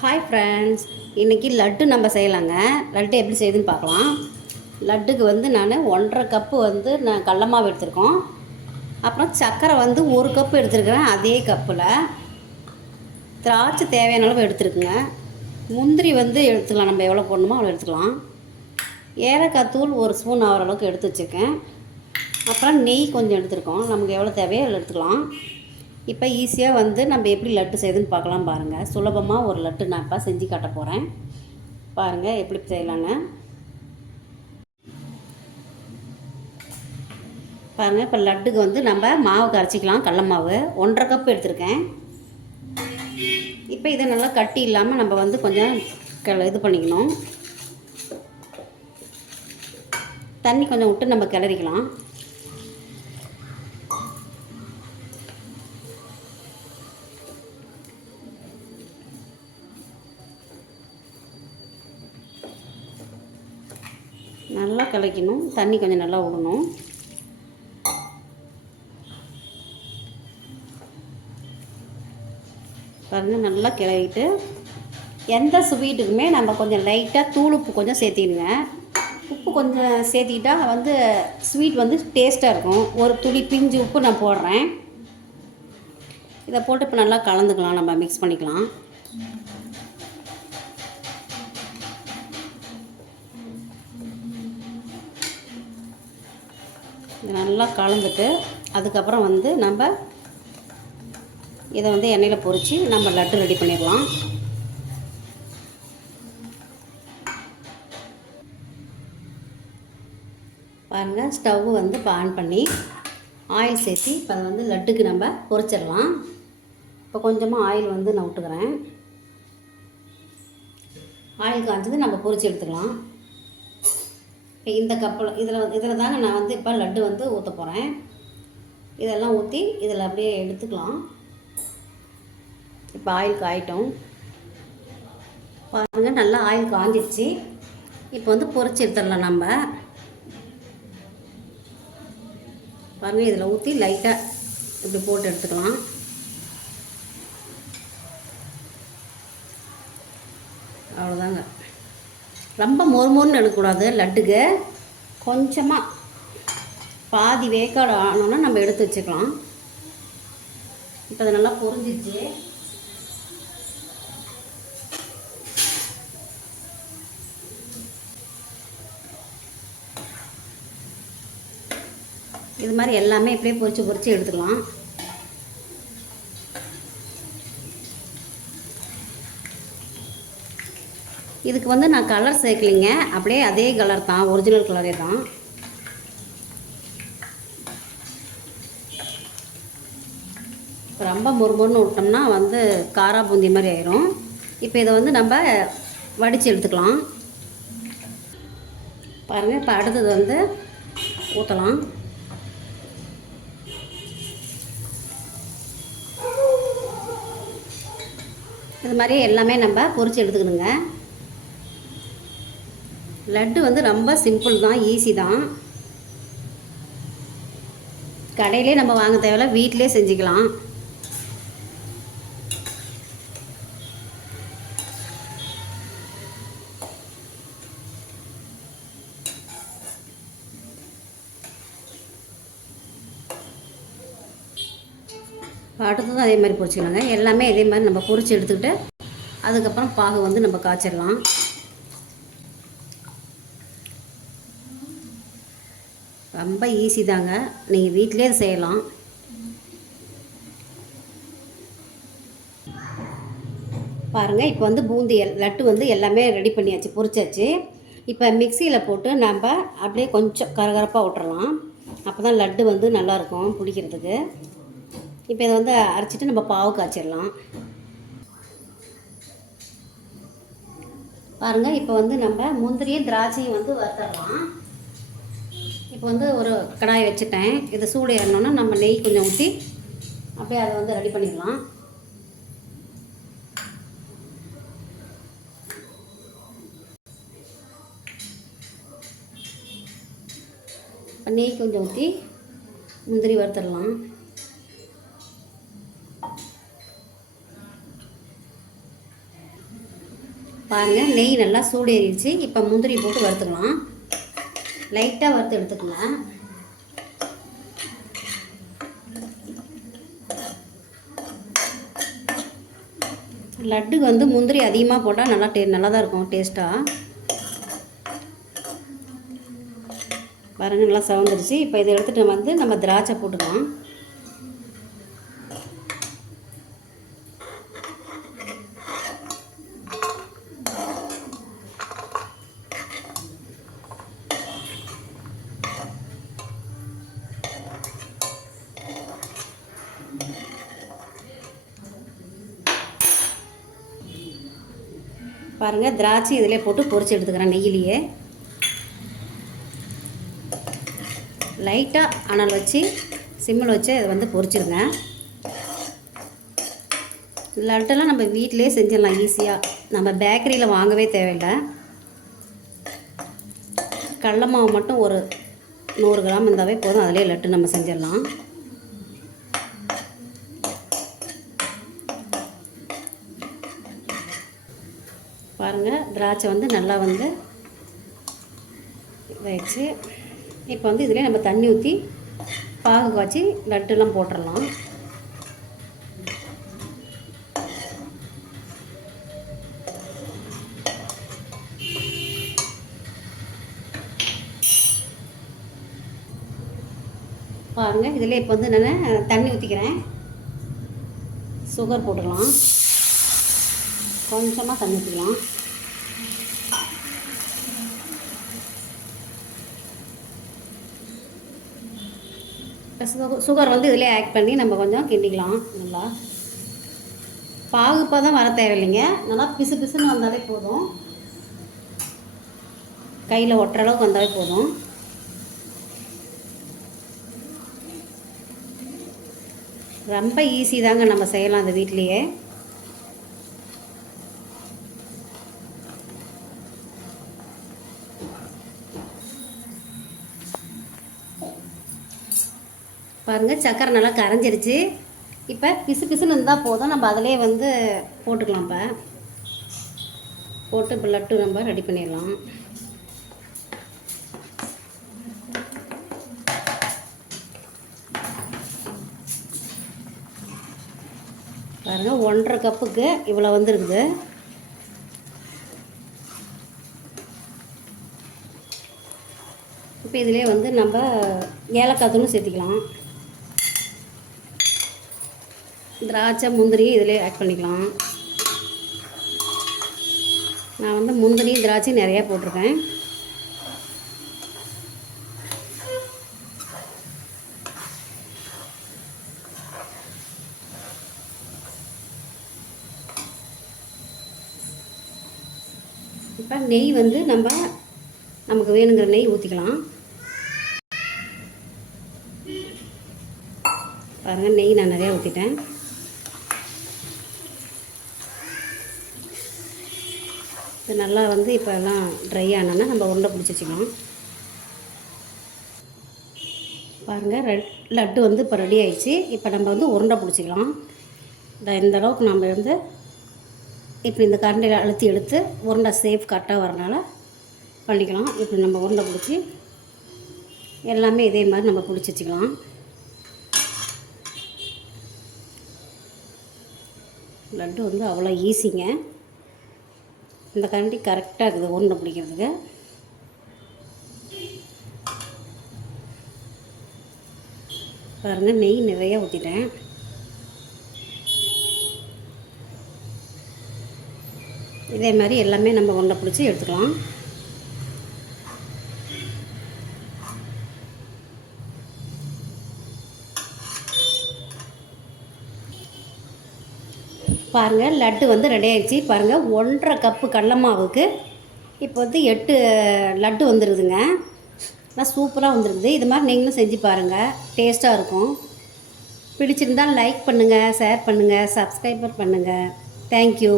Hi friends, இன்றைக்கி லட்டு நம்ம செய்யலாங்க. லட்டு எப்படி செய்யுதுன்னு பார்க்கலாம். லட்டுக்கு வந்து நான் 1.5 கப்பு வந்து நான் கடல மாவு எடுத்துருக்கோம். அப்புறம் சர்க்கரை வந்து 1 கப்பு எடுத்துருக்கிறேன். அதே கப்பில் திராட்சை தேவையான அளவு எடுத்துருக்குங்க. முந்திரி வந்து எடுத்துக்கலாம், நம்ம எவ்வளோ போடணுமோ அவ்வளோ எடுத்துக்கலாம். ஏலக்காய் தூள் 1 ஸ்பூன் ஆகிற அளவுக்கு எடுத்து வச்சுருக்கேன். அப்புறம் நெய் கொஞ்சம் எடுத்துருக்கோம், நமக்கு எவ்வளோ தேவையோ அதில் எடுத்துக்கலாம். இப்போ ஈஸியாக வந்து நம்ம எப்படி லட்டு செய்யுதுன்னு பார்க்கலாம். பாருங்கள், சுலபமாக ஒரு லட்டு நான் இப்போ செஞ்சு காட்ட போகிறேன். பாருங்கள் எப்படி செய்யலான்னு. பாருங்கள், இப்போ லட்டுக்கு வந்து நம்ம மாவு கரைச்சிக்கலாம். கடல மாவு 1.5 கப்பு எடுத்திருக்கேன். இப்போ இதை நல்லா கட்டி இல்லாமல் நம்ம வந்து கொஞ்சம் இது பண்ணிக்கணும். தண்ணி கொஞ்சம் விட்டு நம்ம கிளறிக்கலாம். நல்லா கலக்கணும், தண்ணி கொஞ்சம் நல்லா விடணும். பாருங்கள், நல்லா கிளறிட்டு எந்த ஸ்வீட்டுக்குமே நம்ம கொஞ்சம் லைட்டாக தூள் உப்பு கொஞ்சம் சேர்த்திடுங்க. உப்பு கொஞ்சம் சேர்த்திக்கிட்டா வந்து ஸ்வீட் வந்து டேஸ்ட்டாக இருக்கும். ஒரு துளி பிஞ்சு உப்பு நான் போடுறேன். இதை போட்டு இப்போ நல்லா கலந்துக்கலாம், நம்ம மிக்ஸ் பண்ணிக்கலாம். நல்லா கலந்துட்டு அதுக்கப்புறம் வந்து நம்ம இதை வந்து எண்ணெயில் பொரித்து நம்ம லட்டு ரெடி பண்ணிடலாம். பாருங்கள், ஸ்டவ் வந்து இப்போ ஆன் பண்ணி ஆயில் சேர்த்து இப்போ அதை வந்து லட்டுக்கு நம்ம பொரிச்சிடலாம். இப்போ கொஞ்சமாக ஆயில் வந்து நான் விட்டுக்கிறேன். ஆயில் காய்ச்சது நம்ம பொரித்து எடுத்துக்கலாம். இந்த கப்பில் இதில் தாங்க நான் வந்து இப்போ லட்டு வந்து ஊற்ற போகிறேன். இதெல்லாம் ஊற்றி இதில் அப்படியே எடுத்துக்கலாம். இப்போ ஆயில் காயிட்டோம். பாருங்கள், நல்லா ஆயில் காஞ்சிடுச்சு. இப்போ வந்து பொரிச்சு எடுத்துடலாம் நம்ம. பாருங்கள், இதில் ஊற்றி லைட்டாக இப்படி போட்டு எடுத்துக்கலாம். அவ்வளோதாங்க. ரொம்ப மொறுமொறுன்னு எடுக்கக்கூடாது லட்டுக்கு. கொஞ்சமாக பாதி வேக்காடு ஆனோன்னா நம்ம எடுத்து வச்சுக்கலாம். இப்போ அது நல்லா பொரிஞ்சிச்சு. இது மாதிரி எல்லாமே இப்படியே பொரித்து எடுத்துக்கலாம். இதுக்கு வந்து நான் கலர் சேர்க்கலைங்க, அப்படியே அதே கலர் தான், ஒரிஜினல் கலரே தான். ரொம்ப முறுமுறுன்னு விட்டோம்னா வந்து காரா பூந்தி மாதிரி ஆயிரும். இப்போ இதை வந்து நம்ம வடித்து எடுத்துக்கலாம். பாருங்கள், இப்போ அடுத்தது வந்து ஊற்றலாம். இது மாதிரி எல்லாமே நம்ம பொரித்து எடுத்துக்கணுங்க. லட்டு வந்து ரொம்ப சிம்பிள் தான், ஈஸி தான். கடையிலே நம்ம வாங்க தேவையில்ல, வீட்டிலே செஞ்சுக்கலாம். அடுத்ததும் அதே மாதிரி பொரிச்சிக்கலாங்க. எல்லாமே இதே மாதிரி நம்ம பொரித்து எடுத்துக்கிட்டு அதுக்கப்புறம் பாகு வந்து நம்ம காய்ச்சிடலாம். ரொம்ப ஈஸி தாங்க, நீங்கள் வீட்டிலே செய்யலாம். பாருங்கள், இப்போ வந்து பூந்தி லட்டு வந்து எல்லாமே ரெடி பண்ணியாச்சு, பொரிச்சாச்சு. இப்போ மிக்சியில் போட்டு நம்ம அப்படியே கொஞ்சம் கரகரப்பாக விட்டுறலாம். அப்போ தான் லட்டு வந்து நல்லாயிருக்கும் பிடிக்கிறதுக்கு. இப்போ இதை வந்து அரைச்சிட்டு நம்ம பாவு காய்ச்சிடலாம். பாருங்கள், இப்போ வந்து நம்ம முந்திரியும் திராட்சையும் வந்து வறுத்தரலாம். இப்போ வந்து ஒரு கடாயை வச்சுட்டேன். இது சூடு ஏறணுன்னா நம்ம நெய் கொஞ்சம் ஊற்றி அப்படியே அதை வந்து ரெடி பண்ணிடலாம். நெய் கொஞ்சம் ஊற்றி முந்திரி வறுத்துடலாம். பாருங்கள் நெய் நல்லா சூடேறிடுச்சு. இப்போ முந்திரி போட்டு வறுத்துக்கலாம். லைட்டாக வறுத்து எடுத்துக்கலாம். லட்டுக்கு வந்து முந்திரி அதிகமாக போட்டால் நல்லா தான் இருக்கும் டேஸ்ட்டாக. பாருங்கள் நல்லா சவந்துருச்சு. இப்போ இதை எடுத்துகிட்டு வந்து நம்ம திராட்சை போட்டுக்கலாம். பாருங்கள் திராட்சை இதிலே போட்டு பொரிச்சு எடுத்துக்கிறேன் நெய்யிலேயே. லைட்டாக அனல் வச்சு சிம்மில் வச்சு அதை வந்து பொரிச்சிருங்க. லட்டெல்லாம் நம்ம வீட்டிலே செஞ்சிடலாம் ஈஸியாக. நம்ம பேக்கரியில் வாங்கவே தேவையில்லை. கடல மாவு மட்டும் ஒரு 100 கிராம் இருந்தாவே போதும். அதிலே லட்டு நம்ம செஞ்சிடலாம். பாருங்கள் திராட்சை வந்து நல்லா வந்து வச்சு இப்போ வந்து இதிலே நம்ம தண்ணி ஊற்றி பாகு காய்ச்சி லட்டுலாம் போட்டுடலாம். பாருங்கள் இதில் இப்போ வந்து நான் தண்ணி ஊற்றிக்கிறேன். சுகர் போட்டுக்கலாம். கொஞ்சமாக தண்ணி ஊற்றிக்கலாம். சுகர் வந்து இதிலே ஆட் பண்ணி நம்ம கொஞ்சம் கிண்டிக்கலாம். நல்லா பாகு தான் வர தேவையில்லைங்க. நல்லா பிசு பிசுன்னு வந்தாலே போதும். கையில் ஒட்டுற அளவுக்கு வந்தாலே போதும். ரொம்ப ஈஸி தாங்க, நம்ம செய்யலாம் அந்த வீட்லேயே. பாருங்கள் சக்கரை நல்லா கரைஞ்சிருச்சு. இப்போ பிசு பிசுன்னு இருந்தால் போதும். நம்ம அதிலே வந்து போட்டுக்கலாம். இப்போ போட்டு இப்போ லட்டு நம்ம ரெடி பண்ணிடலாம். பாருங்கள் 1.5 கப்புக்கு இவ்வளோ வந்துருக்குது. இப்போ இதிலே வந்து நம்ம ஏலக்காய் தூளும் சேர்த்திக்கலாம். திராட்சை முந்திரியும் இதிலே ஆட் பண்ணிக்கலாம். நான் வந்து முந்திரி திராட்சை நிறையா போட்டிருக்கேன். இப்போ நெய் வந்து நமக்கு வேணுங்கிற நெய் ஊற்றிக்கலாம். பாருங்கள் நெய் நான் நிறையா ஊற்றிட்டேன். இது நல்லா வந்து இப்போ எல்லாம் ட்ரை ஆனோன்னா நம்ம உருண்டை பிடிச்சி வச்சுக்கலாம். பாருங்கள் லட்டு வந்து இப்போ ரெடி ஆயிடுச்சு. இப்போ நம்ம வந்து உருண்டை பிடிச்சிக்கலாம். இந்த அளவுக்கு நம்ம வந்து இப்போ இந்த கரண்டியில் அழுத்தி எடுத்து உருண்டை சேஃப் கரெக்டாக வரனால பண்ணிக்கலாம். இப்போ நம்ம உருண்டை பிடிச்சி எல்லாமே இதே மாதிரி நம்ம பிடிச்சி வச்சுக்கலாம். லட்டு வந்து அவ்வளோ ஈஸிங்க. இந்த கரண்டி கரெக்டாக இருக்குது உருண்டை பிடிக்கிறதுக்கு. பாருங்கள் நெய் நிறையா ஊற்றிட்டேன். இதே மாதிரி எல்லாமே நம்ம உருண்டை பிடிச்சி எடுத்துக்கலாம். பாருங்கள் லட்டு வந்து ரெடி ஆகிடுச்சு. பாருங்கள் 1.5 கப்பு கடல மாவுக்கு இப்போ வந்து 8 லட்டு வந்துடுதுங்க. நல்லா சூப்பராக வந்துருக்குது. இது மாதிரி நீங்களும் செஞ்சு பாருங்கள், டேஸ்ட்டாக இருக்கும். பிடிச்சிருந்தால் லைக் பண்ணுங்கள், ஷேர் பண்ணுங்கள், சப்ஸ்கிரைபர் பண்ணுங்கள். தேங்க்யூ.